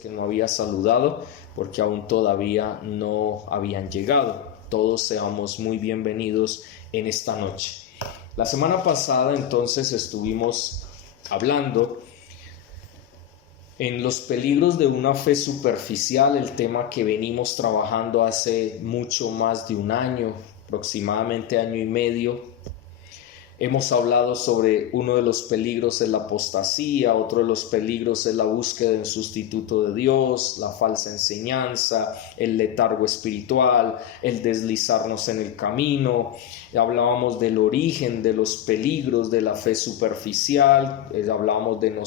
que no había saludado porque aún todavía no habían llegado. Todos seamos muy bienvenidos en esta noche. La semana pasada entonces estuvimos hablando en los peligros de una fe superficial, el tema que venimos trabajando hace mucho más de un año, aproximadamente año y medio. Hemos hablado sobre uno de los peligros es la apostasía, otro de los peligros es la búsqueda de un sustituto de Dios, la falsa enseñanza, el letargo espiritual, el deslizarnos en el camino. Hablábamos del origen de los peligros de la fe superficial, hablábamos de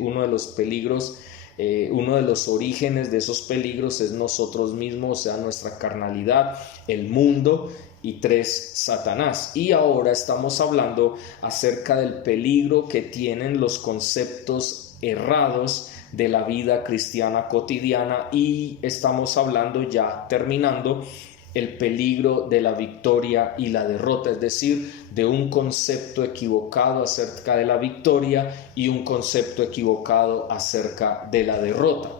uno de los peligros. Uno de los orígenes de esos peligros es nosotros mismos, o sea, nuestra carnalidad, el mundo, y 3, Satanás. Y ahora estamos hablando acerca del peligro que tienen los conceptos errados de la vida cristiana cotidiana, y estamos hablando, ya terminando, el peligro de la victoria y la derrota, es decir, de un concepto equivocado acerca de la victoria y un concepto equivocado acerca de la derrota.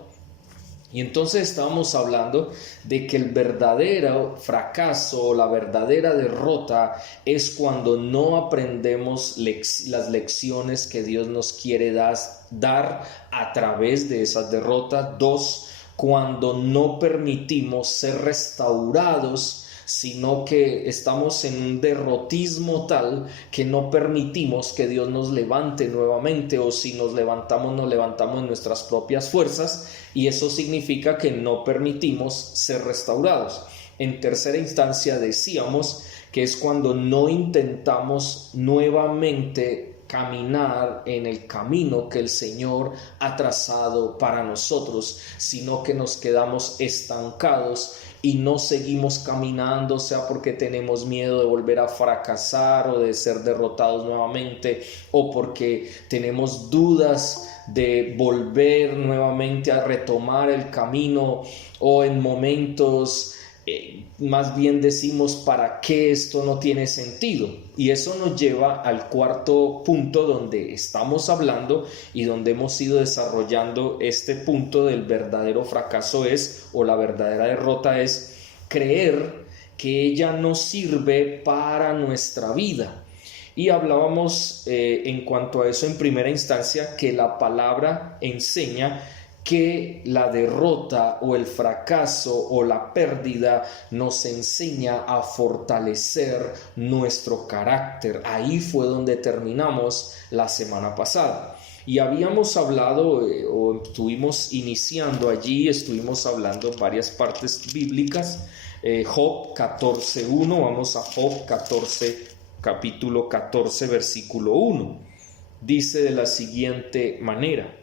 Y entonces estábamos hablando de que el verdadero fracaso o la verdadera derrota es cuando no aprendemos las lecciones que Dios nos quiere dar a través de esas derrotas. 2, cuando no permitimos ser restaurados, sino que estamos en un derrotismo tal que no permitimos que Dios nos levante nuevamente, o si nos levantamos en nuestras propias fuerzas, y eso significa que no permitimos ser restaurados. En tercera instancia decíamos que es cuando no intentamos nuevamente caminar en el camino que el Señor ha trazado para nosotros, sino que nos quedamos estancados y no seguimos caminando, sea porque tenemos miedo de volver a fracasar o de ser derrotados nuevamente, o porque tenemos dudas de volver nuevamente a retomar el camino, o en momentos más bien decimos ¿para qué esto no tiene sentido? Y eso nos lleva al cuarto punto donde estamos hablando y donde hemos ido desarrollando este punto del verdadero fracaso o la verdadera derrota es creer que ella no sirve para nuestra vida. Y hablábamos en cuanto a eso en primera instancia que la palabra enseña que la derrota o el fracaso o la pérdida nos enseña a fortalecer nuestro carácter. Ahí fue donde terminamos la semana pasada. Y habíamos hablado o estuvimos iniciando allí, estuvimos hablando en varias partes bíblicas. Job 14:1, vamos a Job 14, capítulo 14, versículo 1. Dice de la siguiente manera: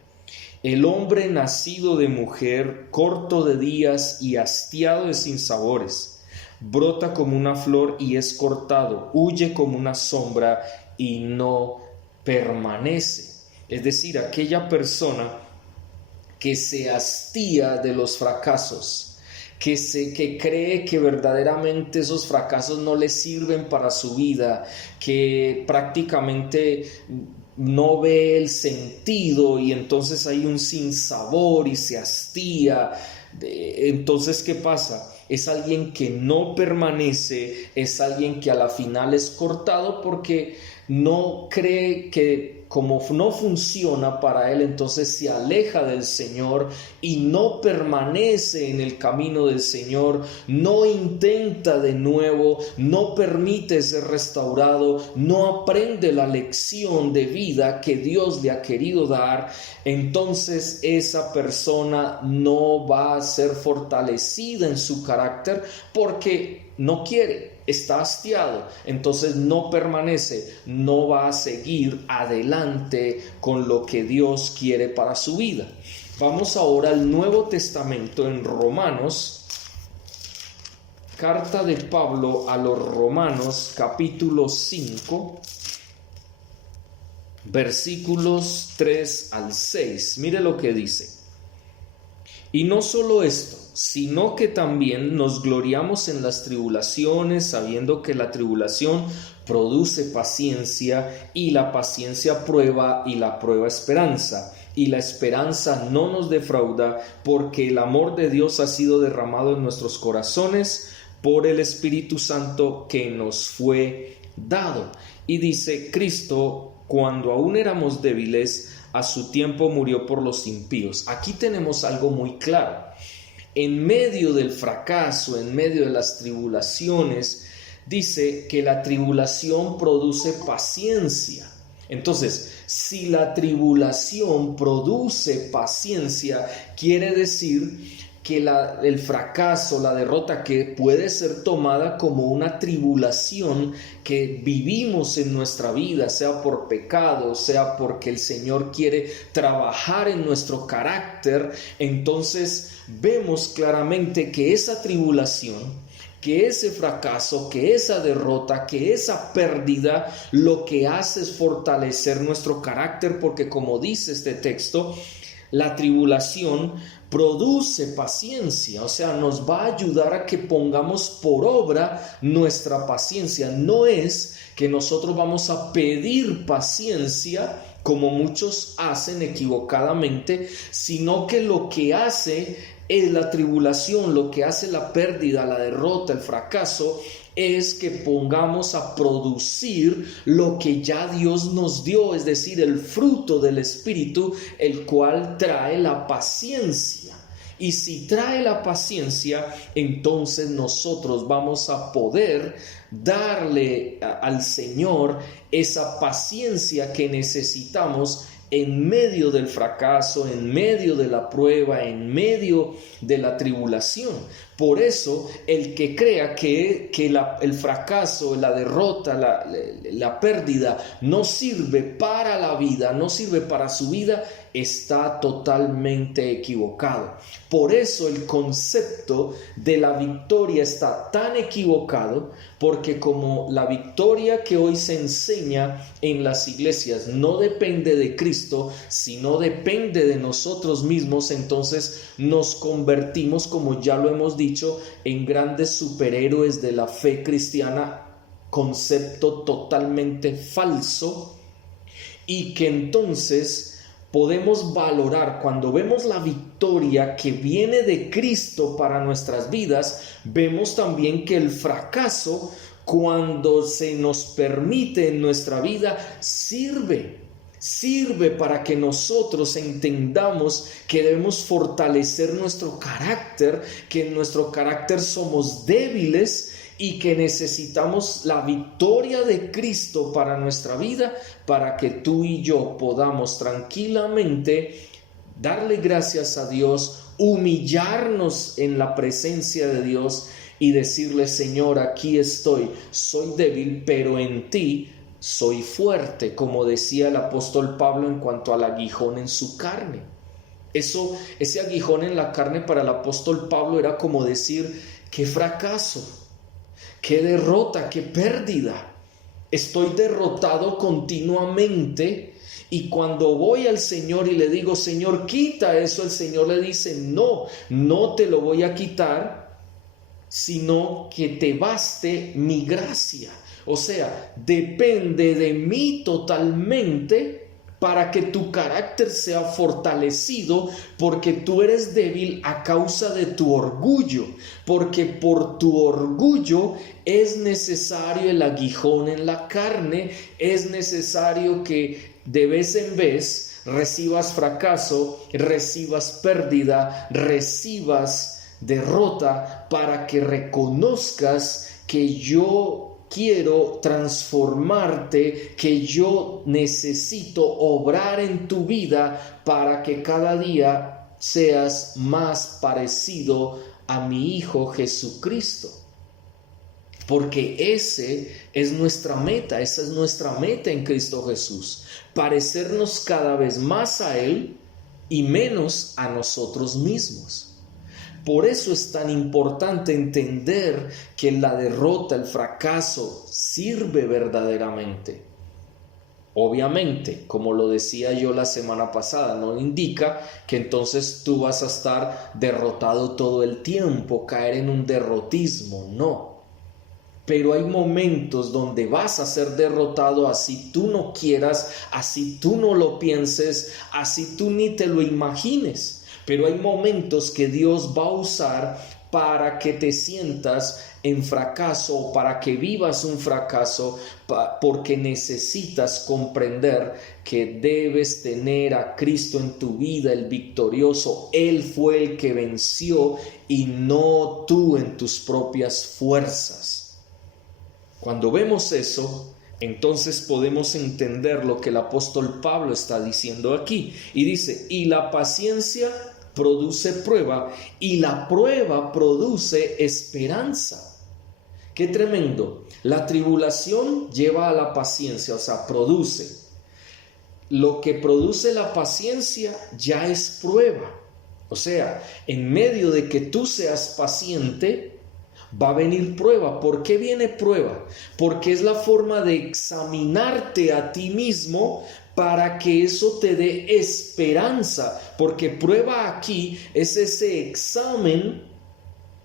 el hombre nacido de mujer, corto de días y hastiado de sinsabores, brota como una flor y es cortado, huye como una sombra y no permanece. Es decir, aquella persona que se hastía de los fracasos, que cree que verdaderamente esos fracasos no le sirven para su vida, que prácticamente no ve el sentido y entonces hay un sinsabor y se hastía. Entonces, ¿qué pasa? Es alguien que no permanece, es alguien que a la final es cortado porque no cree que como no funciona para él, entonces se aleja del Señor y no permanece en el camino del Señor, no intenta de nuevo, no permite ser restaurado, no aprende la lección de vida que Dios le ha querido dar. Entonces esa persona no va a ser fortalecida en su carácter porque no quiere, está hastiado, entonces no permanece, no va a seguir adelante con lo que Dios quiere para su vida. Vamos ahora al Nuevo Testamento en Romanos, carta de Pablo a los Romanos, capítulo 5, versículos 3 al 6. Mire lo que dice: y no solo esto, sino que también nos gloriamos en las tribulaciones, sabiendo que la tribulación produce paciencia, y la paciencia prueba, y la prueba esperanza. y la esperanza no nos defrauda, porque el amor de Dios ha sido derramado en nuestros corazones por el Espíritu Santo que nos fue dado. Y dice, Cristo, cuando aún éramos débiles, a su tiempo murió por los impíos. Aquí tenemos algo muy claro. En medio del fracaso, en medio de las tribulaciones, dice que la tribulación produce paciencia. Entonces, si la tribulación produce paciencia, quiere decir que el fracaso, la derrota, que puede ser tomada como una tribulación que vivimos en nuestra vida, sea por pecado, sea porque el Señor quiere trabajar en nuestro carácter, entonces vemos claramente que esa tribulación, que ese fracaso, que esa derrota, que esa pérdida, lo que hace es fortalecer nuestro carácter, porque como dice este texto, la tribulación produce paciencia, o sea, nos va a ayudar a que pongamos por obra nuestra paciencia. No es que nosotros vamos a pedir paciencia, como muchos hacen equivocadamente, sino que lo que hace es la tribulación, lo que hace la pérdida, la derrota, el fracaso, es que pongamos a producir lo que ya Dios nos dio, es decir, el fruto del Espíritu, el cual trae la paciencia. Y si trae la paciencia, entonces nosotros vamos a poder darle al Señor esa paciencia que necesitamos en medio del fracaso, en medio de la prueba, en medio de la tribulación. Por eso, el que crea que el fracaso, la derrota, la pérdida no sirve para la vida, no sirve para su vida, está totalmente equivocado. Por eso el concepto de la victoria está tan equivocado, porque como la victoria que hoy se enseña en las iglesias no depende de Cristo, sino depende de nosotros mismos, entonces nos convertimos, como ya lo hemos dicho, en grandes superhéroes de la fe cristiana, concepto totalmente falso, y que entonces podemos valorar cuando vemos la victoria que viene de Cristo para nuestras vidas. Vemos también que el fracaso, cuando se nos permite en nuestra vida, sirve para que nosotros entendamos que debemos fortalecer nuestro carácter, que en nuestro carácter somos débiles y que necesitamos la victoria de Cristo para nuestra vida, para que tú y yo podamos tranquilamente darle gracias a Dios, humillarnos en la presencia de Dios y decirle: Señor, aquí estoy, soy débil, pero en ti soy fuerte, como decía el apóstol Pablo en cuanto al aguijón en su carne. Ese aguijón en la carne para el apóstol Pablo era como decir: qué fracaso, qué derrota, qué pérdida. Estoy derrotado continuamente, y cuando voy al Señor y le digo: Señor, quita eso, el Señor le dice: no te lo voy a quitar, sino que te baste mi gracia. O sea, depende de mí totalmente para que tu carácter sea fortalecido, porque tú eres débil a causa de tu orgullo, porque por tu orgullo es necesario el aguijón en la carne, es necesario que de vez en vez recibas fracaso, recibas pérdida, recibas derrota, para que reconozcas que yo quiero transformarte, que yo necesito obrar en tu vida para que cada día seas más parecido a mi Hijo Jesucristo. Porque esa es nuestra meta en Cristo Jesús, parecernos cada vez más a Él y menos a nosotros mismos. Por eso es tan importante entender que la derrota, el fracaso, sirve verdaderamente. Obviamente, como lo decía yo la semana pasada, no indica que entonces tú vas a estar derrotado todo el tiempo, caer en un derrotismo, no. Pero hay momentos donde vas a ser derrotado así tú no quieras, así tú no lo pienses, así tú ni te lo imagines. Pero hay momentos que Dios va a usar para que te sientas en fracaso o para que vivas un fracaso, porque necesitas comprender que debes tener a Cristo en tu vida, el victorioso. Él fue el que venció y no tú en tus propias fuerzas. Cuando vemos eso, entonces podemos entender lo que el apóstol Pablo está diciendo aquí. Y dice, y la paciencia produce prueba, y la prueba produce esperanza. Qué tremendo. La tribulación lleva a la paciencia, o sea, produce. Lo que produce la paciencia ya es prueba. O sea, en medio de que tú seas paciente, va a venir prueba. ¿Por qué viene prueba? Porque es la forma de examinarte a ti mismo para que eso te dé esperanza. Porque prueba aquí es ese examen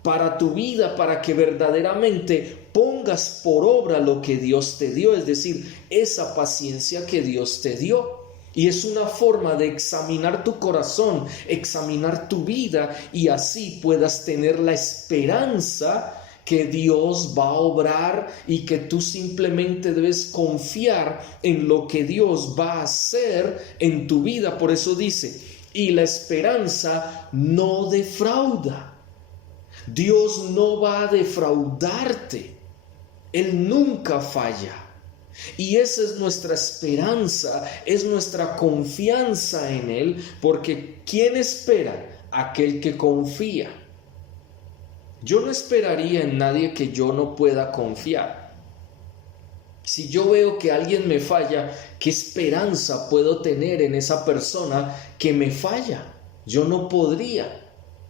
para tu vida, para que verdaderamente pongas por obra lo que Dios te dio, es decir, esa paciencia que Dios te dio. Y es una forma de examinar tu corazón, examinar tu vida, y así puedas tener la esperanza que Dios va a obrar y que tú simplemente debes confiar en lo que Dios va a hacer en tu vida. Por eso dice, y la esperanza no defrauda. Dios no va a defraudarte. Él nunca falla. Y esa es nuestra esperanza, es nuestra confianza en Él, porque ¿quién espera? Aquel que confía. Yo no esperaría en nadie que yo no pueda confiar. Si yo veo que alguien me falla, ¿qué esperanza puedo tener en esa persona que me falla? Yo no podría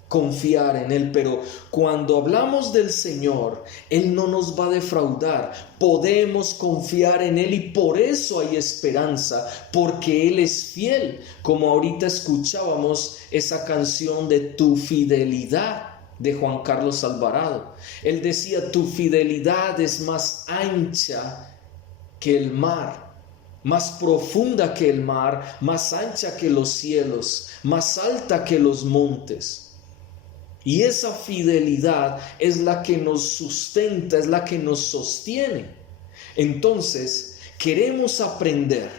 confiar en Él, pero cuando hablamos del Señor, Él no nos va a defraudar. Podemos confiar en Él y por eso hay esperanza, porque Él es fiel. Como ahorita escuchábamos esa canción de Tu Fidelidad de Juan Carlos Alvarado. Él decía, tu fidelidad es más ancha que el mar, más profunda que el mar, más ancha que los cielos, más alta que los montes. Y esa fidelidad es la que nos sustenta, es la que nos sostiene. Entonces, queremos aprender.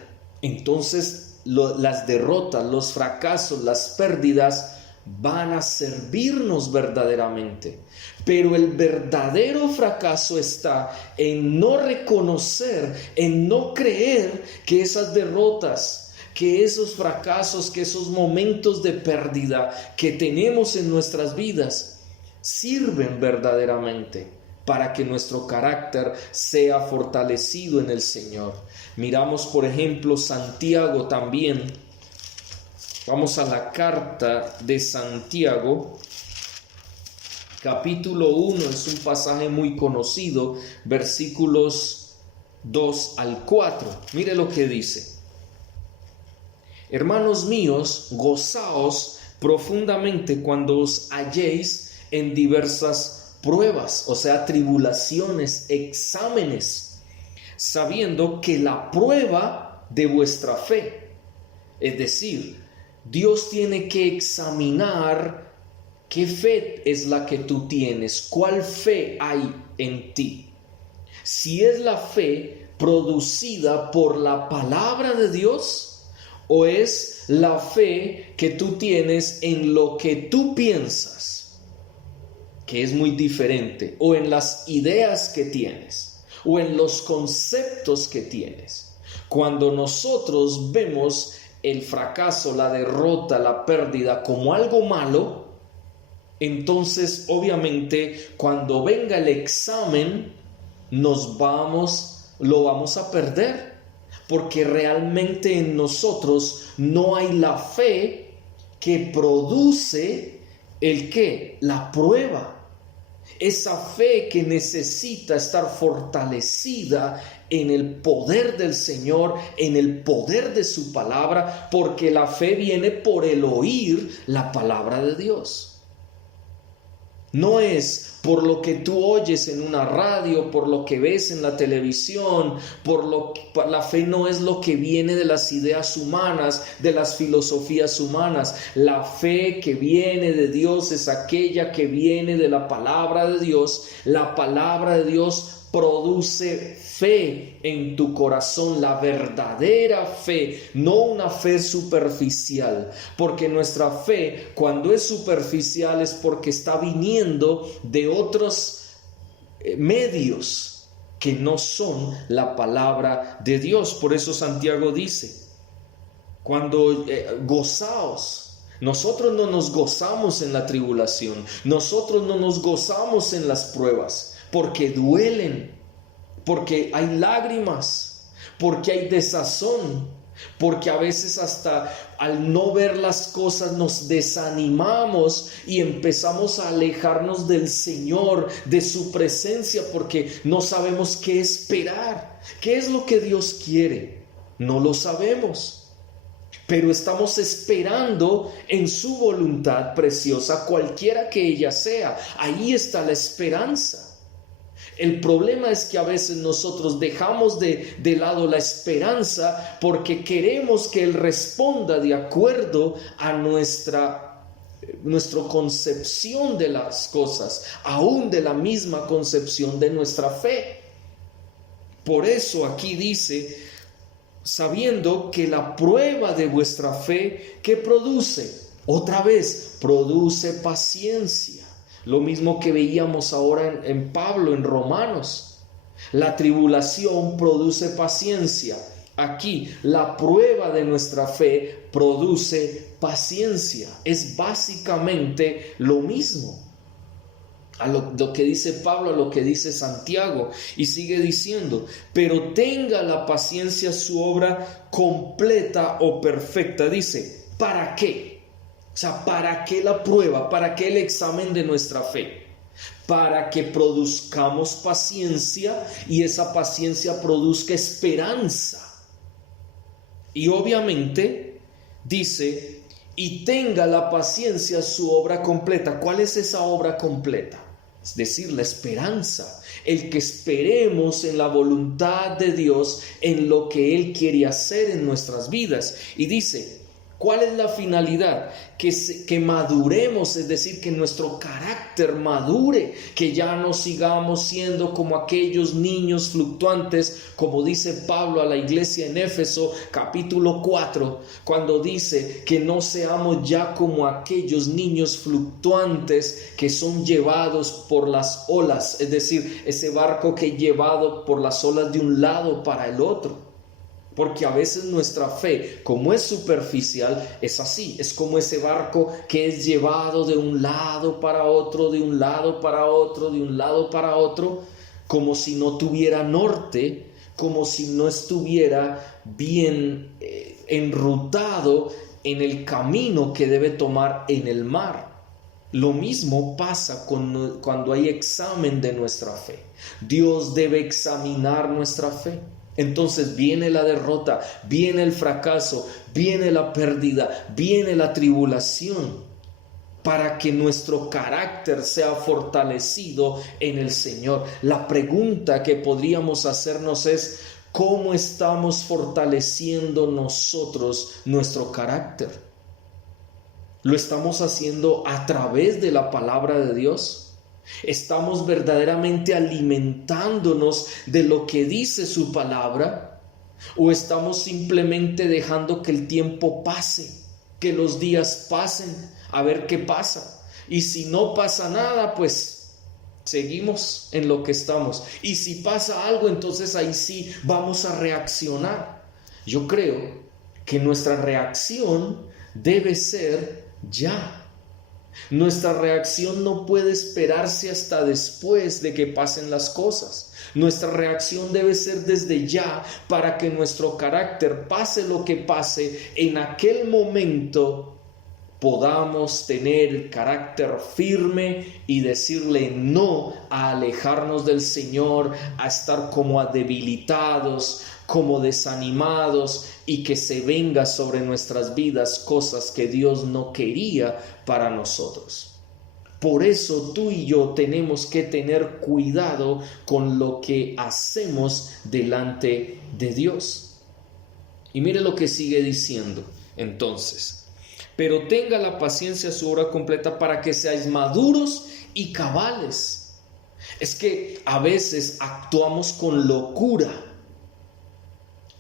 Entonces, las derrotas, los fracasos, las pérdidas van a servirnos verdaderamente. Pero el verdadero fracaso está en no reconocer, en no creer que esas derrotas, que esos fracasos, que esos momentos de pérdida que tenemos en nuestras vidas sirven verdaderamente para que nuestro carácter sea fortalecido en el Señor. Miramos, por ejemplo, Santiago también. Vamos a la carta de Santiago, capítulo 1, es un pasaje muy conocido, versículos 2 al 4. Mire lo que dice. Hermanos míos, gozaos profundamente cuando os halléis en diversas pruebas, o sea, tribulaciones, exámenes, sabiendo que la prueba de vuestra fe, es decir, Dios tiene que examinar qué fe es la que tú tienes, cuál fe hay en ti. Si es la fe producida por la palabra de Dios, o es la fe que tú tienes en lo que tú piensas, que es muy diferente, o en las ideas que tienes, o en los conceptos que tienes. Cuando nosotros vemos el fracaso, la derrota, la pérdida como algo malo, entonces obviamente cuando venga el examen lo vamos a perder, porque realmente en nosotros no hay la fe que produce la prueba. Esa fe que necesita estar fortalecida en el poder del Señor, en el poder de su palabra, porque la fe viene por el oír la palabra de Dios. No es por lo que tú oyes en una radio, por lo que ves en la televisión, la fe no es lo que viene de las ideas humanas, de las filosofías humanas. La fe que viene de Dios es aquella que viene de la palabra de Dios. La palabra de Dios produce fe en tu corazón, la verdadera fe, no una fe superficial, porque nuestra fe, cuando es superficial, es porque está viniendo de otros medios que no son la palabra de Dios. Por eso Santiago dice, cuando gozaos. Nosotros no nos gozamos en la tribulación, nosotros no nos gozamos en las pruebas, porque duelen, porque hay lágrimas, porque hay desazón, porque a veces hasta al no ver las cosas nos desanimamos y empezamos a alejarnos del Señor, de su presencia, porque no sabemos qué esperar. ¿Qué es lo que Dios quiere? No lo sabemos, pero estamos esperando en su voluntad preciosa, cualquiera que ella sea. Ahí está la esperanza. El problema es que a veces nosotros dejamos de lado la esperanza porque queremos que Él responda de acuerdo a nuestra concepción de las cosas, aún de la misma concepción de nuestra fe. Por eso aquí dice, sabiendo que la prueba de vuestra fe, ¿qué produce? Otra vez, produce paciencia. Lo mismo que veíamos ahora en Pablo, en Romanos. La tribulación produce paciencia. Aquí, la prueba de nuestra fe produce paciencia. Es básicamente lo mismo a lo que dice Pablo, a lo que dice Santiago. Y sigue diciendo, pero tenga la paciencia su obra completa o perfecta. Dice, ¿para qué? O sea, ¿para qué la prueba? ¿Para qué el examen de nuestra fe? Para que produzcamos paciencia y esa paciencia produzca esperanza. Y obviamente dice, y tenga la paciencia su obra completa. ¿Cuál es esa obra completa? Es decir, la esperanza. El que esperemos en la voluntad de Dios, en lo que Él quiere hacer en nuestras vidas. Y dice, ¿cuál es la finalidad? Que maduremos, es decir, que nuestro carácter madure, que ya no sigamos siendo como aquellos niños fluctuantes, como dice Pablo a la iglesia en Éfeso, capítulo 4, cuando dice que no seamos ya como aquellos niños fluctuantes que son llevados por las olas, es decir, ese barco que es llevado por las olas de un lado para el otro. Porque a veces nuestra fe, como es superficial, es así. Es como ese barco que es llevado de un lado para otro, de un lado para otro, de un lado para otro, como si no tuviera norte, como si no estuviera bien enrutado en el camino que debe tomar en el mar. Lo mismo pasa cuando hay examen de nuestra fe. Dios debe examinar nuestra fe. Entonces viene la derrota, viene el fracaso, viene la pérdida, viene la tribulación, para que nuestro carácter sea fortalecido en el Señor. La pregunta que podríamos hacernos es, ¿cómo estamos fortaleciendo nosotros nuestro carácter? ¿Lo estamos haciendo a través de la palabra de Dios? ¿Estamos verdaderamente alimentándonos de lo que dice su palabra? ¿O estamos simplemente dejando que el tiempo pase, que los días pasen, a ver qué pasa? Y si no pasa nada, pues seguimos en lo que estamos. Y si pasa algo, entonces ahí sí vamos a reaccionar. Yo creo que nuestra reacción debe ser ya. Nuestra reacción no puede esperarse hasta después de que pasen las cosas. Nuestra reacción debe ser desde ya, para que nuestro carácter, pase lo que pase, en aquel momento podamos tener el carácter firme y decirle no a alejarnos del Señor, a estar como debilitados, como desanimados, y que se venga sobre nuestras vidas cosas que Dios no quería para nosotros. Por eso tú y yo tenemos que tener cuidado con lo que hacemos delante de Dios. Y mire lo que sigue diciendo entonces. Pero tenga la paciencia su obra completa para que seáis maduros y cabales. Es que a veces actuamos con locura,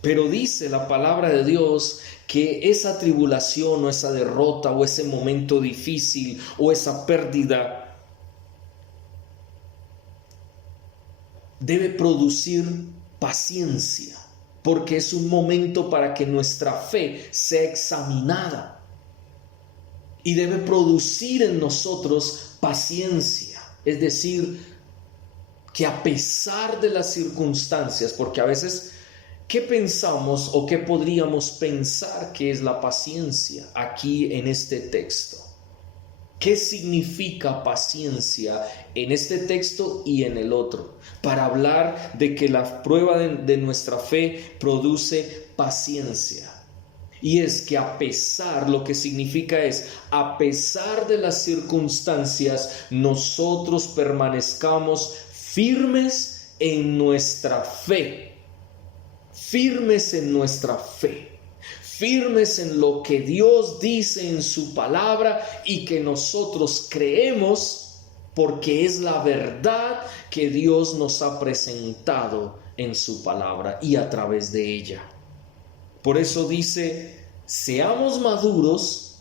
pero dice la palabra de Dios que esa tribulación o esa derrota o ese momento difícil o esa pérdida debe producir paciencia, porque es un momento para que nuestra fe sea examinada y debe producir en nosotros paciencia, es decir, que a pesar de las circunstancias, porque a veces, ¿qué pensamos o qué podríamos pensar que es la paciencia aquí en este texto? ¿Qué significa paciencia en este texto y en el otro? Para hablar de que la prueba de nuestra fe produce paciencia. Y es que a pesar, lo que significa es, a pesar de las circunstancias, nosotros permanezcamos firmes en nuestra fe. Firmes en nuestra fe. Firmes en lo que Dios dice en su palabra y que nosotros creemos porque es la verdad que Dios nos ha presentado en su palabra y a través de ella. Por eso dice, seamos maduros,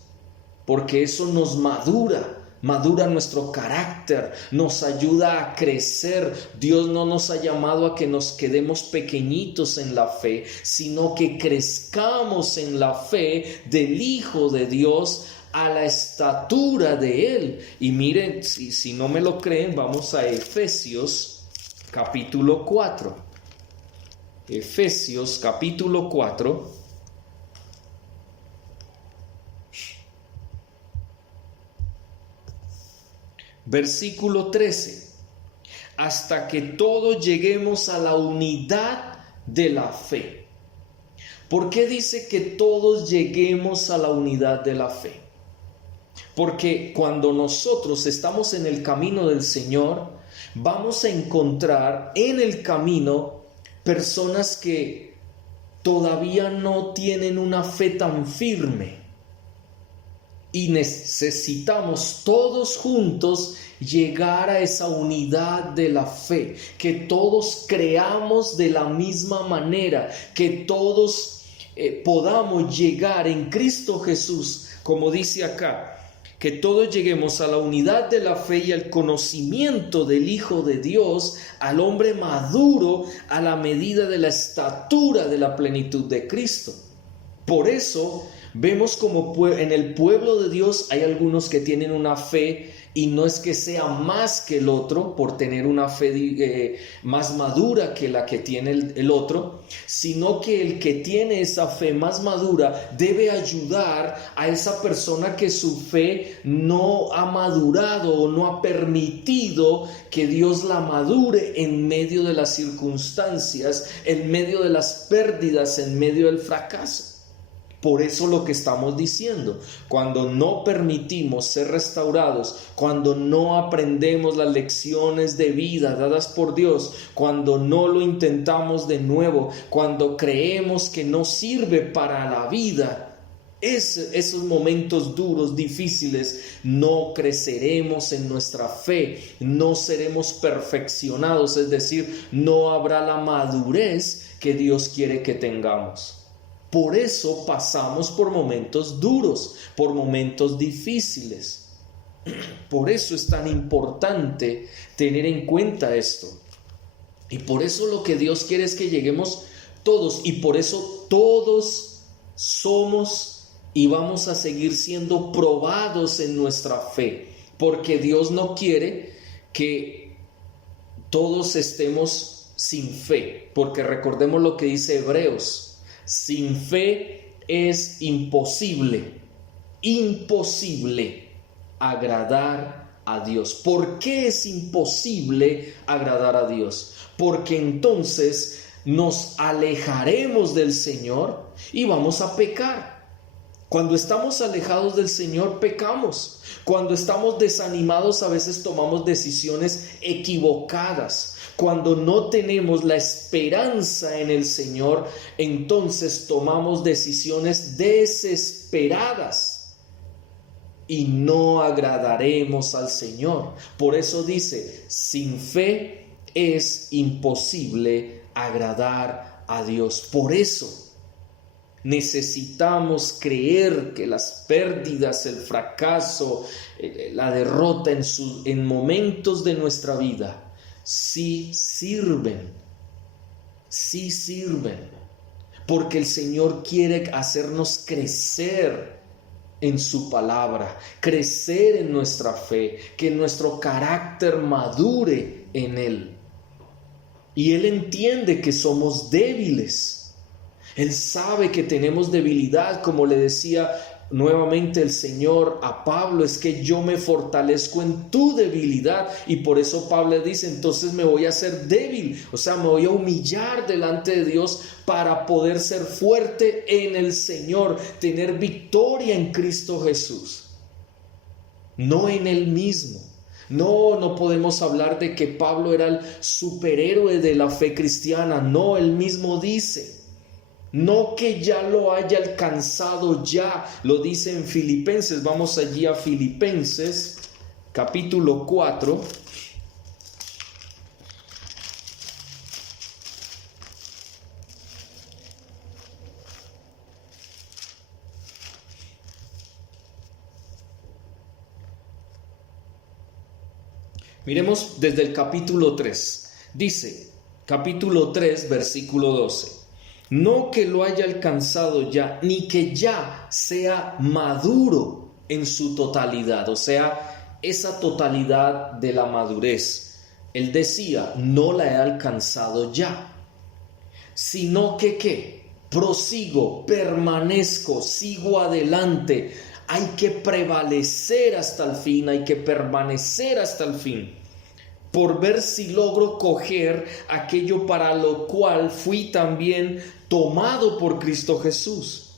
porque eso nos madura nuestro carácter, nos ayuda a crecer. Dios no nos ha llamado a que nos quedemos pequeñitos en la fe, sino que crezcamos en la fe del Hijo de Dios a la estatura de Él. Y miren, si no me lo creen, vamos a Efesios capítulo 4. Efesios capítulo 4. Versículo 13. Hasta que todos lleguemos a la unidad de la fe. ¿Por qué dice que todos lleguemos a la unidad de la fe? Porque cuando nosotros estamos en el camino del Señor, vamos a encontrar en el camino personas que todavía no tienen una fe tan firme. Y necesitamos todos juntos llegar a esa unidad de la fe, que todos creamos de la misma manera, que todos podamos llegar en Cristo Jesús, como dice acá, que todos lleguemos a la unidad de la fe y al conocimiento del Hijo de Dios, al hombre maduro, a la medida de la estatura de la plenitud de Cristo. Por eso vemos como en el pueblo de Dios hay algunos que tienen una fe y no es que sea más que el otro por tener una fe más madura que la que tiene el otro, sino que el que tiene esa fe más madura debe ayudar a esa persona que su fe no ha madurado o no ha permitido que Dios la madure en medio de las circunstancias, en medio de las pérdidas, en medio del fracaso. Por eso lo que estamos diciendo, cuando no permitimos ser restaurados, cuando no aprendemos las lecciones de vida dadas por Dios, cuando no lo intentamos de nuevo, cuando creemos que no sirve para la vida, esos momentos duros, difíciles, no creceremos en nuestra fe, no seremos perfeccionados, es decir, no habrá la madurez que Dios quiere que tengamos. Por eso pasamos por momentos duros, por momentos difíciles. Por eso es tan importante tener en cuenta esto. Y por eso lo que Dios quiere es que lleguemos todos. Y por eso todos somos y vamos a seguir siendo probados en nuestra fe. Porque Dios no quiere que todos estemos sin fe. Porque recordemos lo que dice Hebreos. Sin fe es imposible agradar a Dios. ¿Por qué es imposible agradar a Dios? Porque entonces nos alejaremos del Señor y vamos a pecar. Cuando estamos alejados del Señor, pecamos. Cuando estamos desanimados, a veces tomamos decisiones equivocadas. Cuando no tenemos la esperanza en el Señor, entonces tomamos decisiones desesperadas y no agradaremos al Señor. Por eso dice, sin fe es imposible agradar a Dios. Por eso necesitamos creer que las pérdidas, el fracaso, la derrota en momentos de nuestra vida sí sirven, porque el Señor quiere hacernos crecer en su palabra, crecer en nuestra fe, que nuestro carácter madure en Él. Y Él entiende que somos débiles. Él sabe que tenemos debilidad, como le decía nuevamente el Señor a Pablo, es que yo me fortalezco en tu debilidad. Y por eso Pablo le dice, entonces me voy a hacer débil, o sea, me voy a humillar delante de Dios para poder ser fuerte en el Señor, tener victoria en Cristo Jesús, no en Él mismo. No podemos hablar de que Pablo era el superhéroe de la fe cristiana. No, él mismo dice, no que ya lo haya alcanzado ya, lo dice en Filipenses. Vamos allí a Filipenses, capítulo 4. Miremos desde el capítulo 3. Dice, capítulo 3, versículo 12. No que lo haya alcanzado ya, ni que ya sea maduro en su totalidad, o sea, esa totalidad de la madurez. Él decía, no la he alcanzado ya, sino que ¿qué? Prosigo, permanezco, sigo adelante. Hay que prevalecer hasta el fin, hay que permanecer hasta el fin, por ver si logro coger aquello para lo cual fui también tomado por Cristo Jesús.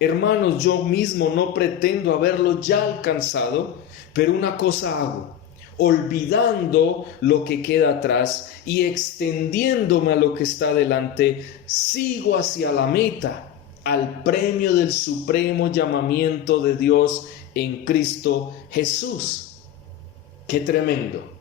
Hermanos, yo mismo no pretendo haberlo ya alcanzado, pero una cosa hago, olvidando lo que queda atrás y extendiéndome a lo que está delante, sigo hacia la meta, al premio del supremo llamamiento de Dios en Cristo Jesús. ¡Qué tremendo!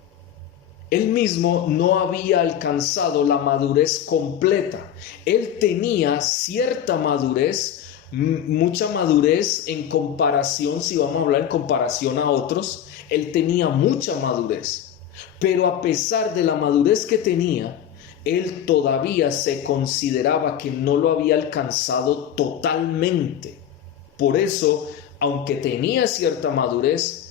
Él mismo no había alcanzado la madurez completa. Él tenía cierta madurez, mucha madurez en comparación, si vamos a hablar en comparación a otros, él tenía mucha madurez. Pero a pesar de la madurez que tenía, él todavía se consideraba que no lo había alcanzado totalmente. Por eso, aunque tenía cierta madurez,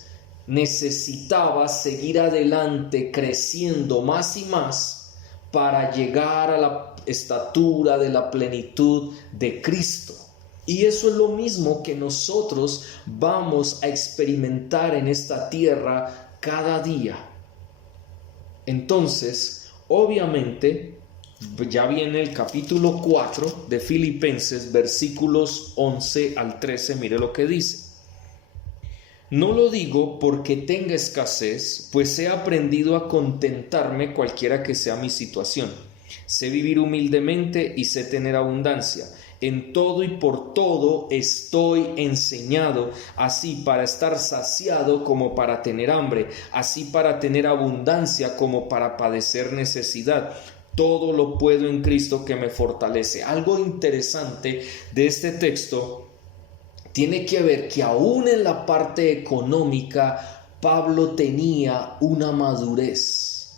necesitaba seguir adelante, creciendo más y más para llegar a la estatura de la plenitud de Cristo. Y eso es lo mismo que nosotros vamos a experimentar en esta tierra cada día. Entonces, obviamente, ya viene el capítulo 4 de Filipenses, versículos 11 al 13, mire lo que dice. No lo digo porque tenga escasez, pues he aprendido a contentarme cualquiera que sea mi situación. Sé vivir humildemente y sé tener abundancia. En todo y por todo estoy enseñado, así para estar saciado como para tener hambre, así para tener abundancia como para padecer necesidad. Todo lo puedo en Cristo que me fortalece. Algo interesante de este texto tiene que ver que aún en la parte económica, Pablo tenía una madurez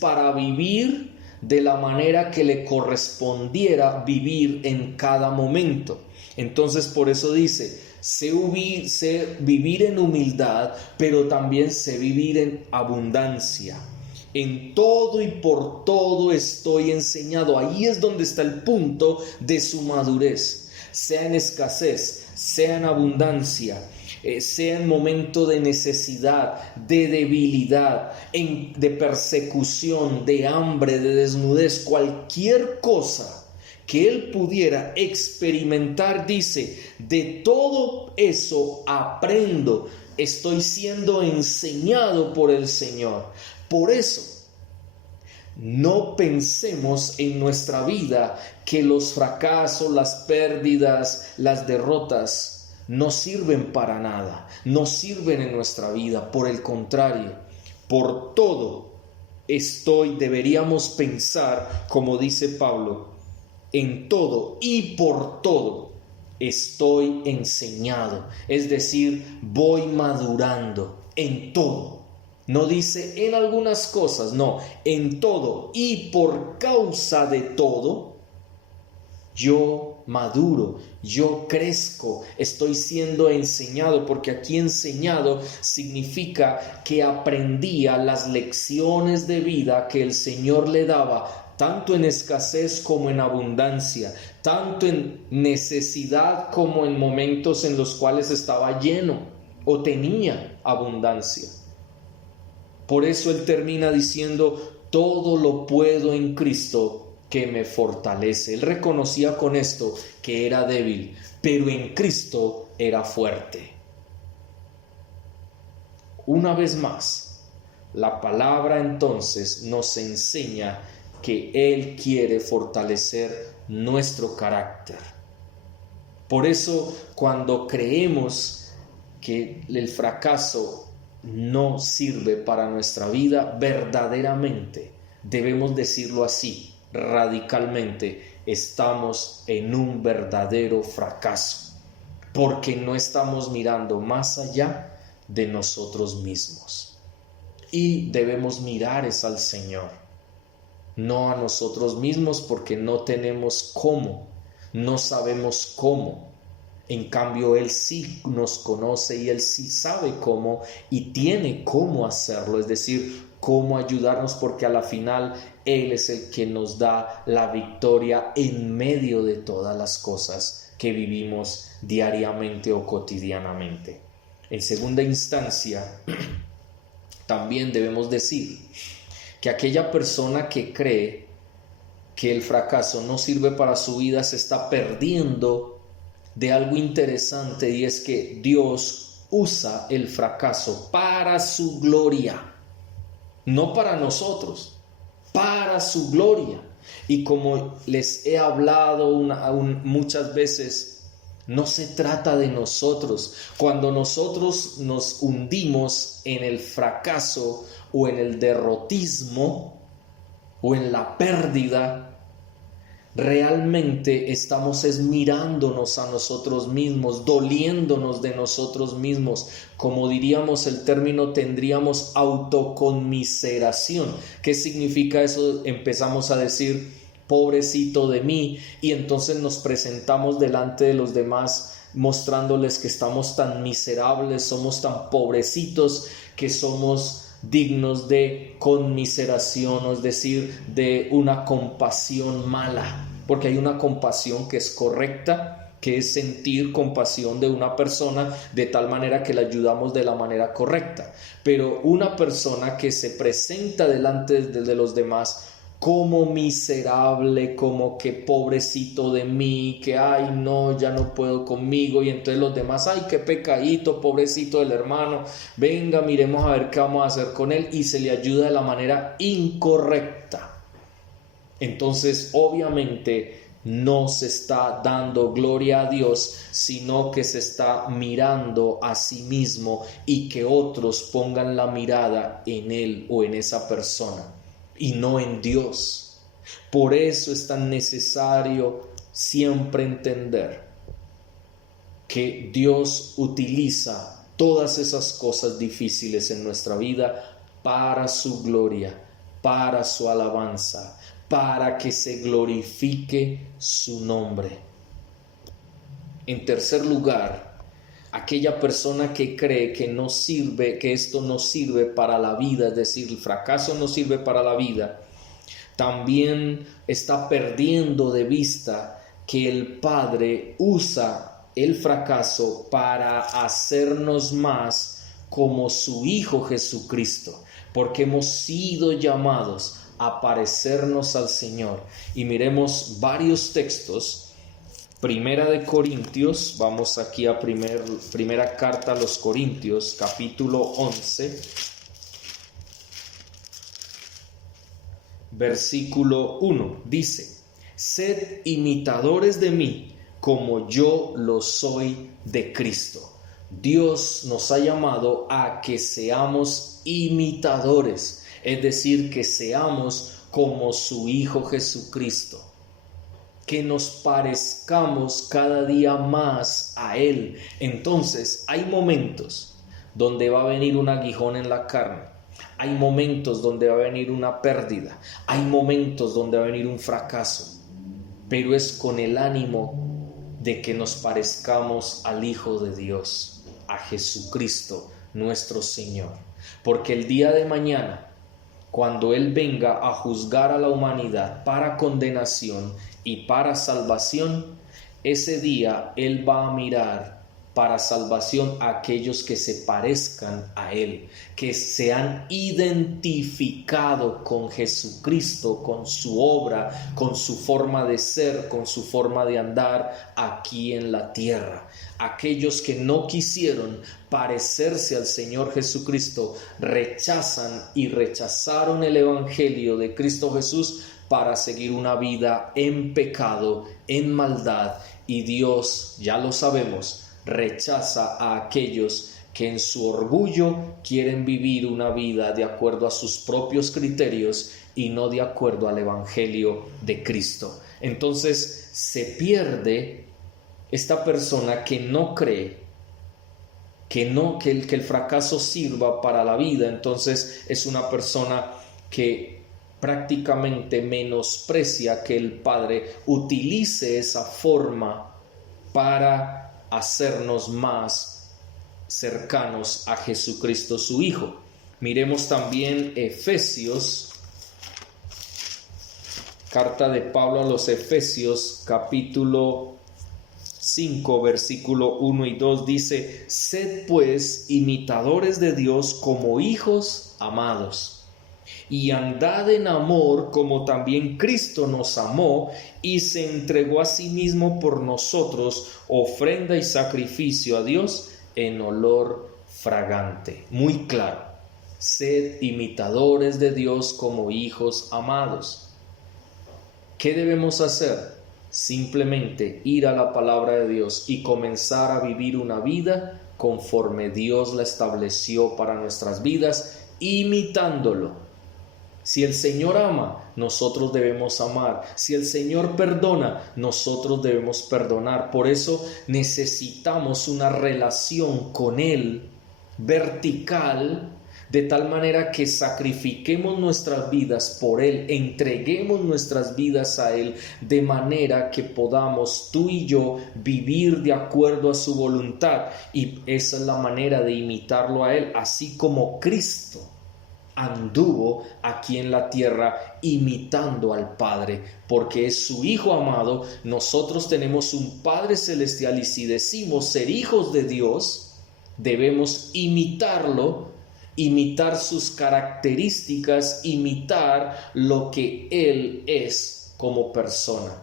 para vivir de la manera que le correspondiera vivir en cada momento. Entonces por eso dice, sé vivir en humildad, pero también sé vivir en abundancia. En todo y por todo estoy enseñado. Ahí es donde está el punto de su madurez. Sea en escasez, sea en abundancia, sea en momento de necesidad, de debilidad, de persecución, de hambre, de desnudez, cualquier cosa que él pudiera experimentar, dice, de todo eso aprendo, estoy siendo enseñado por el Señor. Por eso, no pensemos en nuestra vida que los fracasos, las pérdidas, las derrotas no sirven para nada, no sirven en nuestra vida. Por el contrario, por todo deberíamos pensar, como dice Pablo, en todo y por todo estoy enseñado. Es decir, voy madurando en todo. No dice en algunas cosas, no, en todo y por causa de todo, yo maduro, yo crezco, estoy siendo enseñado, porque aquí enseñado significa que aprendía las lecciones de vida que el Señor le daba, tanto en escasez como en abundancia, tanto en necesidad como en momentos en los cuales estaba lleno o tenía abundancia. Por eso él termina diciendo, todo lo puedo en Cristo que me fortalece. Él reconocía con esto que era débil, pero en Cristo era fuerte. Una vez más, la palabra entonces nos enseña que Él quiere fortalecer nuestro carácter. Por eso, cuando creemos que el fracaso no sirve para nuestra vida, verdaderamente debemos decirlo así, radicalmente, estamos en un verdadero fracaso, porque no estamos mirando más allá de nosotros mismos. Y debemos mirar es al Señor, no a nosotros mismos, porque no tenemos cómo, no sabemos cómo. En cambio, Él sí nos conoce y Él sí sabe cómo y tiene cómo hacerlo, es decir, cómo ayudarnos, porque a la final Él es el que nos da la victoria en medio de todas las cosas que vivimos diariamente o cotidianamente. En segunda instancia, también debemos decir que aquella persona que cree que el fracaso no sirve para su vida se está perdiendo de algo interesante, y es que Dios usa el fracaso para su gloria, no para nosotros, para su gloria. Y como les he hablado muchas veces, no se trata de nosotros. Cuando nosotros nos hundimos en el fracaso o en el derrotismo o en la pérdida, realmente estamos mirándonos a nosotros mismos, doliéndonos de nosotros mismos. Como diríamos el término, tendríamos autoconmiseración. ¿Qué significa eso? Empezamos a decir, pobrecito de mí, y entonces nos presentamos delante de los demás mostrándoles que estamos tan miserables, somos tan pobrecitos, que somos dignos de conmiseración, es decir, de una compasión mala, porque hay una compasión que es correcta, que es sentir compasión de una persona de tal manera que la ayudamos de la manera correcta, pero una persona que se presenta delante de los demás como miserable, como que pobrecito de mí, que ay no, ya no puedo conmigo, y entonces los demás, ay qué pecadito, pobrecito del hermano, venga, miremos a ver qué vamos a hacer con él, y se le ayuda de la manera incorrecta. Entonces obviamente no se está dando gloria a Dios, sino que se está mirando a sí mismo, y que otros pongan la mirada en él o en esa persona y no en Dios. Por eso es tan necesario siempre entender que Dios utiliza todas esas cosas difíciles en nuestra vida para su gloria, para su alabanza, para que se glorifique su nombre. En tercer lugar, aquella persona que cree que no sirve, que esto no sirve para la vida, es decir, el fracaso no sirve para la vida, también está perdiendo de vista que el Padre usa el fracaso para hacernos más como su Hijo Jesucristo, porque hemos sido llamados a parecernos al Señor. Y miremos varios textos. Primera de Corintios, vamos aquí a primera carta a los Corintios, capítulo 11, versículo 1, dice: sed imitadores de mí, como yo lo soy de Cristo. Dios nos ha llamado a que seamos imitadores, es decir, que seamos como su Hijo Jesucristo, que nos parezcamos cada día más a Él. Entonces, hay momentos donde va a venir un aguijón en la carne, hay momentos donde va a venir una pérdida, hay momentos donde va a venir un fracaso, pero es con el ánimo de que nos parezcamos al Hijo de Dios, a Jesucristo nuestro Señor. Porque el día de mañana, cuando Él venga a juzgar a la humanidad para condenación y para salvación, ese día Él va a mirar para salvación a aquellos que se parezcan a Él, que se han identificado con Jesucristo, con su obra, con su forma de ser, con su forma de andar aquí en la tierra. Aquellos que no quisieron parecerse al Señor Jesucristo rechazan y rechazaron el Evangelio de Cristo Jesús para seguir una vida en pecado, en maldad, y Dios, ya lo sabemos, rechaza a aquellos que en su orgullo quieren vivir una vida de acuerdo a sus propios criterios y no de acuerdo al Evangelio de Cristo. Entonces se pierde esta persona que no cree que el fracaso sirva para la vida. Entonces es una persona que prácticamente menosprecia que el Padre utilice esa forma para hacernos más cercanos a Jesucristo su Hijo. Miremos también Efesios, carta de Pablo a los Efesios, capítulo 5, versículo 1 y 2, dice: sed pues imitadores de Dios como hijos amados, y andad en amor como también Cristo nos amó y se entregó a sí mismo por nosotros, ofrenda y sacrificio a Dios en olor fragante. Muy claro, sed imitadores de Dios como hijos amados. ¿Qué debemos hacer? Simplemente ir a la palabra de Dios y comenzar a vivir una vida conforme Dios la estableció para nuestras vidas, imitándolo. Si el Señor ama, nosotros debemos amar. Si el Señor perdona, nosotros debemos perdonar. Por eso necesitamos una relación con Él vertical, de tal manera que sacrifiquemos nuestras vidas por Él, entreguemos nuestras vidas a Él, de manera que podamos tú y yo vivir de acuerdo a su voluntad. Y esa es la manera de imitarlo a Él, así como Cristo anduvo aquí en la tierra imitando al Padre, porque es su Hijo amado. Nosotros tenemos un Padre celestial y si decimos ser hijos de Dios, debemos imitarlo, imitar sus características, imitar lo que Él es como persona.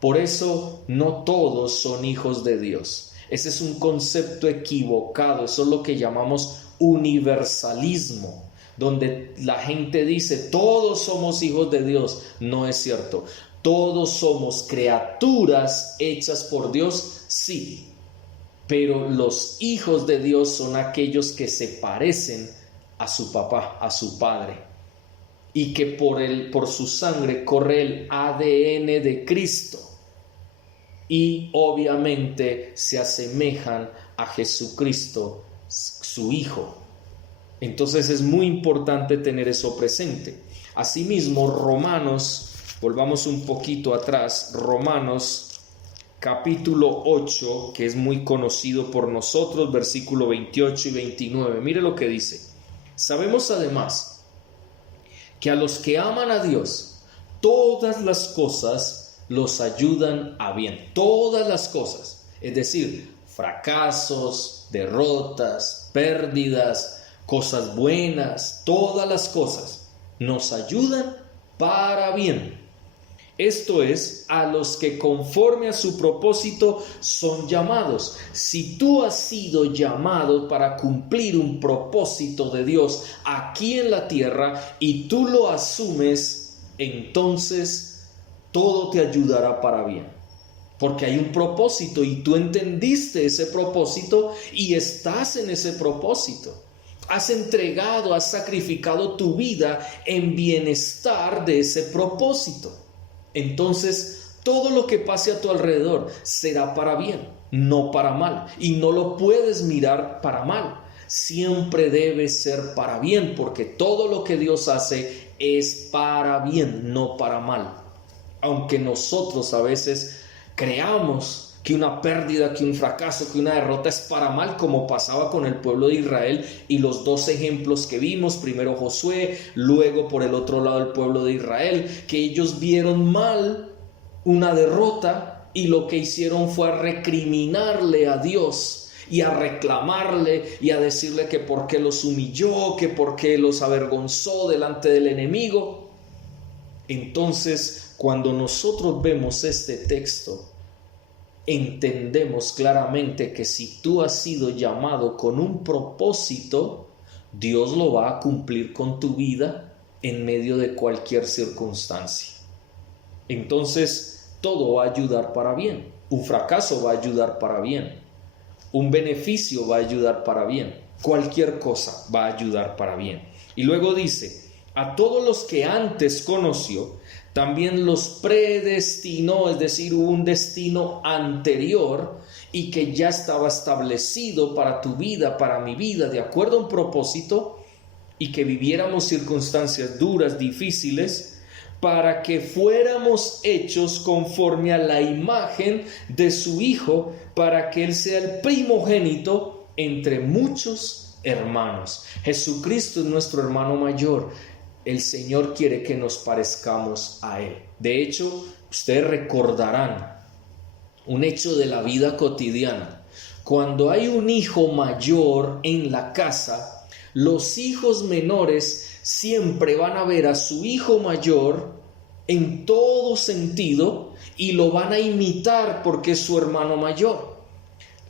Por eso no todos son hijos de Dios. Ese es un concepto equivocado, eso es lo que llamamos universalismo, donde la gente dice todos somos hijos de Dios. No es cierto. Todos somos criaturas hechas por Dios, sí, pero los hijos de Dios son aquellos que se parecen a su papá, a su padre, y que por su sangre corre el ADN de Cristo, y obviamente se asemejan a Jesucristo, su Hijo. Entonces es muy importante tener eso presente. Asimismo, Romanos, volvamos un poquito atrás, Romanos capítulo 8, que es muy conocido por nosotros, versículo 28 y 29. Mire lo que dice: sabemos además que a los que aman a Dios, todas las cosas los ayudan a bien. Todas las cosas, es decir, fracasos, derrotas, pérdidas, cosas buenas, todas las cosas nos ayudan para bien. Esto es, a los que conforme a su propósito son llamados. Si tú has sido llamado para cumplir un propósito de Dios aquí en la tierra y tú lo asumes, entonces todo te ayudará para bien. Porque hay un propósito y tú entendiste ese propósito y estás en ese propósito. Has entregado, has sacrificado tu vida en bienestar de ese propósito. Entonces, todo lo que pase a tu alrededor será para bien, no para mal. Y no lo puedes mirar para mal. Siempre debe ser para bien, porque todo lo que Dios hace es para bien, no para mal. Aunque nosotros a veces creamos que una pérdida, que un fracaso, que una derrota es para mal, como pasaba con el pueblo de Israel y los dos ejemplos que vimos, primero Josué, luego por el otro lado el pueblo de Israel, que ellos vieron mal una derrota y lo que hicieron fue a recriminarle a Dios y a reclamarle y a decirle que por qué los humilló, que por qué los avergonzó delante del enemigo. Entonces, cuando nosotros vemos este texto, entendemos claramente que si tú has sido llamado con un propósito, Dios lo va a cumplir con tu vida en medio de cualquier circunstancia. Entonces, todo va a ayudar para bien. Un fracaso va a ayudar para bien. Un beneficio va a ayudar para bien. Cualquier cosa va a ayudar para bien. Y luego dice, a todos los que antes conoció, también los predestinó, es decir, hubo un destino anterior y que ya estaba establecido para tu vida, para mi vida, de acuerdo a un propósito, y que viviéramos circunstancias duras, difíciles, para que fuéramos hechos conforme a la imagen de su Hijo, para que Él sea el primogénito entre muchos hermanos. Jesucristo es nuestro hermano mayor. El Señor quiere que nos parezcamos a Él. De hecho, ustedes recordarán un hecho de la vida cotidiana. Cuando hay un hijo mayor en la casa, los hijos menores siempre van a ver a su hijo mayor en todo sentido y lo van a imitar porque es su hermano mayor.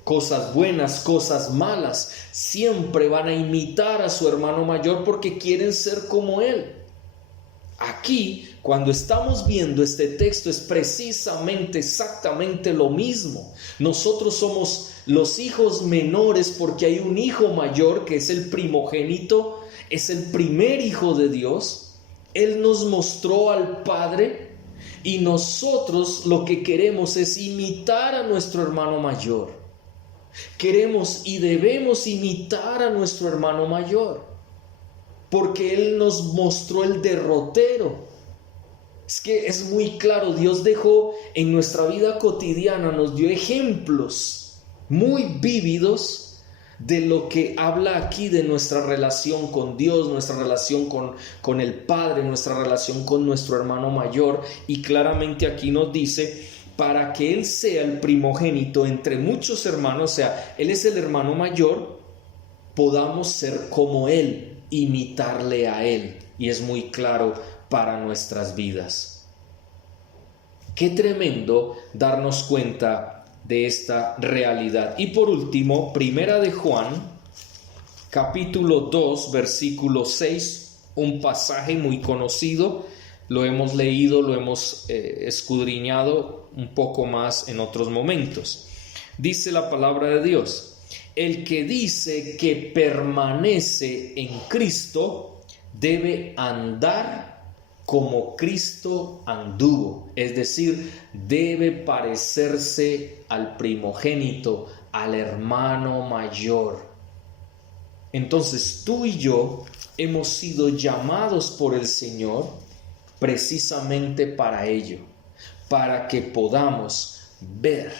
Cosas buenas, cosas malas, siempre van a imitar a su hermano mayor porque quieren ser como él. Aquí, cuando estamos viendo este texto, es precisamente exactamente lo mismo. Nosotros somos los hijos menores porque hay un hijo mayor que es el primogénito, es el primer hijo de Dios. Él nos mostró al Padre y nosotros lo que queremos es imitar a nuestro hermano mayor. Queremos y debemos imitar a nuestro hermano mayor, porque Él nos mostró el derrotero. Es que es muy claro, Dios dejó en nuestra vida cotidiana, nos dio ejemplos muy vívidos de lo que habla aquí de nuestra relación con Dios, nuestra relación con el Padre, nuestra relación con nuestro hermano mayor. Y claramente aquí nos dice, para que Él sea el primogénito entre muchos hermanos, o sea, Él es el hermano mayor, podamos ser como Él, imitarle a Él. Y es muy claro para nuestras vidas. Qué tremendo darnos cuenta de esta realidad. Y por último, Primera de Juan, capítulo 2, versículo 6, un pasaje muy conocido. Lo hemos leído, lo hemos escudriñado un poco más en otros momentos. Dice la palabra de Dios: el que dice que permanece en Cristo debe andar como Cristo anduvo, es decir, debe parecerse al primogénito, al hermano mayor. Entonces tú y yo hemos sido llamados por el Señor precisamente para ello, para que podamos ver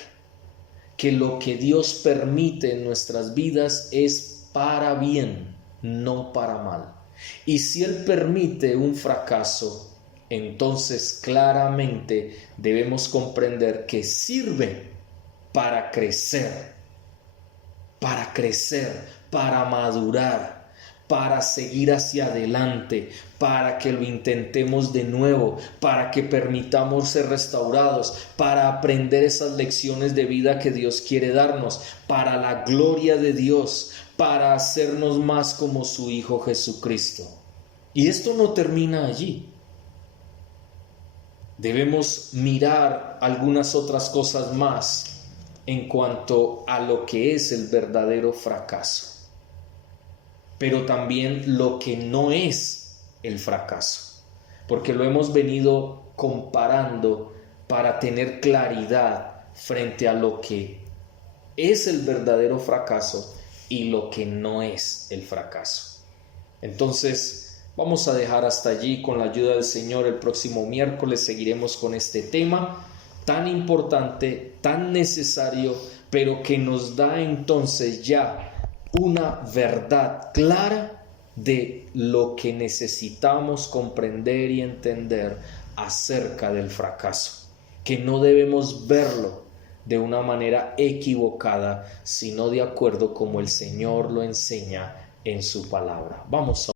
que lo que Dios permite en nuestras vidas es para bien, no para mal. Y si Él permite un fracaso, entonces claramente debemos comprender que sirve para crecer, para madurar, para seguir hacia adelante, para que lo intentemos de nuevo, para que permitamos ser restaurados, para aprender esas lecciones de vida que Dios quiere darnos, para la gloria de Dios, para hacernos más como su Hijo Jesucristo. Y esto no termina allí. Debemos mirar algunas otras cosas más en cuanto a lo que es el verdadero fracaso, pero también lo que no es el fracaso, porque lo hemos venido comparando para tener claridad frente a lo que es el verdadero fracaso y lo que no es el fracaso. Entonces, vamos a dejar hasta allí. Con la ayuda del Señor, el próximo miércoles seguiremos con este tema tan importante, tan necesario, pero que nos da entonces ya una verdad clara de lo que necesitamos comprender y entender acerca del fracaso, que no debemos verlo de una manera equivocada, sino de acuerdo como el Señor lo enseña en su palabra. Vamos a